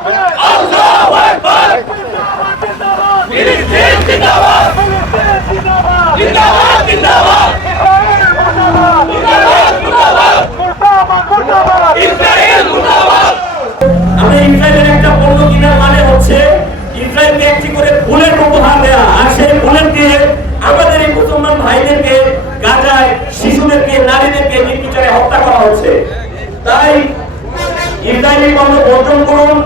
আমরা একটা পণ্য কেনার মানে হচ্ছে ইসরায়েলকে একটি করে বুলেট উপহার সেই বুলেট দিয়ে আমাদের এই মুসলমান ভাইদেরকে, গাজায় শিশুদেরকে, নারীদেরকে নির্বিচারে হত্যা করা হচ্ছে। তাই ইসরায়েলি পণ্য বর্জন করুন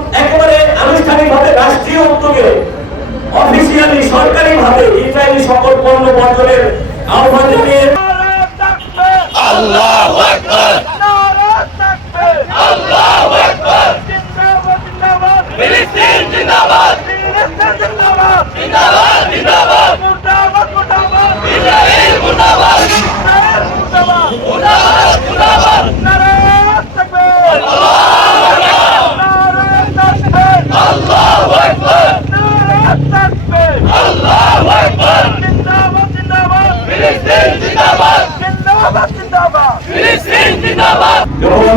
রাষ্ট্রীয় উদ্যোগে অফিসিয়ালি সরকারিভাবে ইসরায়েলি সকল পণ্য বর্জনের আহ্বান জানিয়ে আল্লাহু আকবার। আল্লাহু আকবার। ফিলিস্তিন জিন্দাবাদ। জিন্দাবাদ জিন্দাবাদ। ইসরায়েল মুর্দাবাদ। মুর্দাবাদ মুর্দাবাদ আল্লাহু আকবার আল্লাহু আকবার ফিলিস্তিন জিন্দাবাদ ফিলিস্তিন জিন্দাবাদ যখন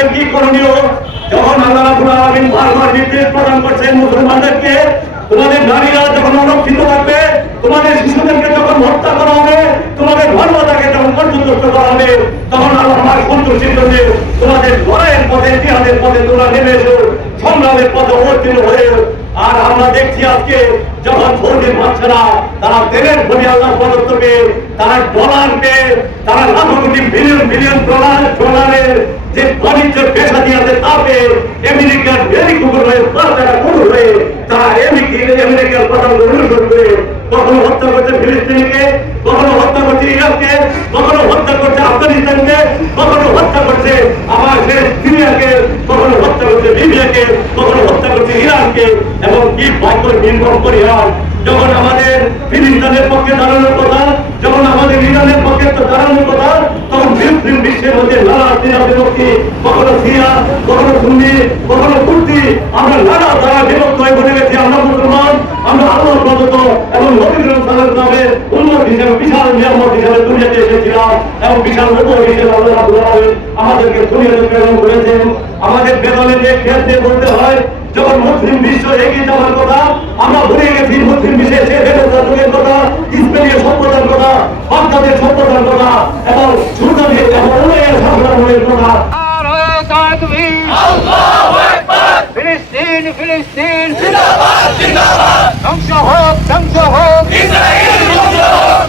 আমাদের কি করণীয়? যখন আল্লাহ আলামিন বারবার নির্দেশ প্রদান করছেন মুসলমানদেরকে, তোমাদের নারীরা যখন অরক্ষিত থাকবে, তোমাদের শিশুদেরকে যখন হত্যা করা হবে, তোমাদের ধর্মতাকে যখন পর্যন্ত করা হবে, তখন আল্লাহ আমার সন্তুষ্টির জন্য তোমাদের লড়াইয়ের পথে, জিহাদের পথে তোমরা নেমে এসো, সংগ্রামের পথে অবতীর্ণ হয়ে আর আমরা দেখছি আজকে যখন ভৌতিক বাচ্চারা তারা তেলের ভরি আল্লাহ প্রদত্ত পেয়ে তারা ডলার পেয়ে তারা লাখ কোটি বিলিয়ন বিলিয়ন ডলার, ডলারের যে বাণিজ্য পেশা দিয়েছে তাতে আমেরিকার ভেরি কুকুর হয়ে তারা তারা কুকুর হয়ে তারা আমেরিকা আমেরিকার কথা অনুসরণ করে কখনো হত্যা করছে ফিলিস্তিনিকে কখনো হত্যা করছে ইরাককে কখনো হত্যা করছে আফগানিস্তানকে কখনো হত্যা করছে আমার সে সিরিয়াকে কখনো হত্যা করছে লিবিয়াকে কখনো হত্যা করছে ইরানকে এবং কি ভাগ্য নির্ভর করি হয় যখন আমাদের ফিলিস্তিনের পক্ষে দাঁড়ানোর কথা, যখন আমাদের ইরানের পক্ষে দাঁড়ানোর কথা, তখন মুসলিম বিশ্বের মধ্যে নানা বিভক্তি, কখনো সিয়া, কখনো সুন্নি, কখনো কুর্তি, আমরা নানা দ্বারা বিভক্ত হয়ে বলে গেছি। আমরা মুসলমান, আমরা আল্লাহ প্রদত্ত এবং নামে উন্নত হিসেবে, বিশাল নিয়ামত হিসেবে দুনিয়াতে এসেছিলাম এবং বিশাল উপর হিসেবে আল্লাহ আমাদেরকে দুনিয়াতে প্রেরণ করেছেন। আমাদের বেতনে যে ক্ষেত্রে বলতে হয় যখন মুসলিম বিশ্ব এগিয়ে যাওয়ার কথা আমরা ভুলে গেছি মুসলিম বিশ্বের যুগের কথা ইসলামীয় সভ্যতার কথা বাগদাদের সভ্যতার কথা এবং সুলতানের এবং উমাইয়ার শাসনামলের কথা। ফিলিস্তিন ফিলিস্তিন ধ্বংস হোক ধ্বংস হোক। ইসরায়েল ধ্বংস হোক।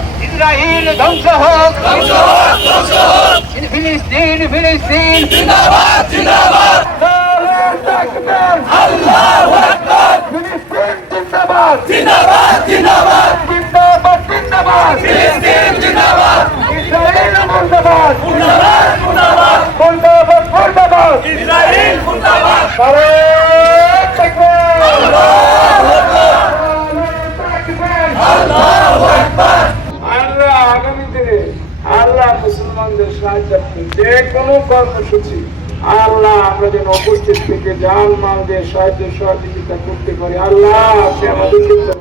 ধ্বংস হোক। ধ্বংস হোক ধ্বংস হোক। ফিলিস্তিন ফিলিস্তিন। জিন্দাবাদ জিন্দাবাদ আল্লাহু আকবার ফিলিস্তিন জিন্দাবাদ জিন্দাবাদ জিন্দাবাদ জিন্দাবাদ জিন্দাবাদ ফিলিস্তিন জিন্দাবাদ ইসরায়েল মুর্দাবাদ মুর্দাবাদ মুর্দাবাদ মুর্দাবাদ মুর্দাবাদ ইসরায়েল আল্লাহ আগামী আল্লাহ মুসলমানদের সাহায্য করুন। যে কর্মসূচি আল্লাহ আমরা যেন উপস্থিত থেকে জান মাল দিয়ে সাহায্য সহযোগিতা করতে পারি আল্লাহ আপনি আমাদেরকে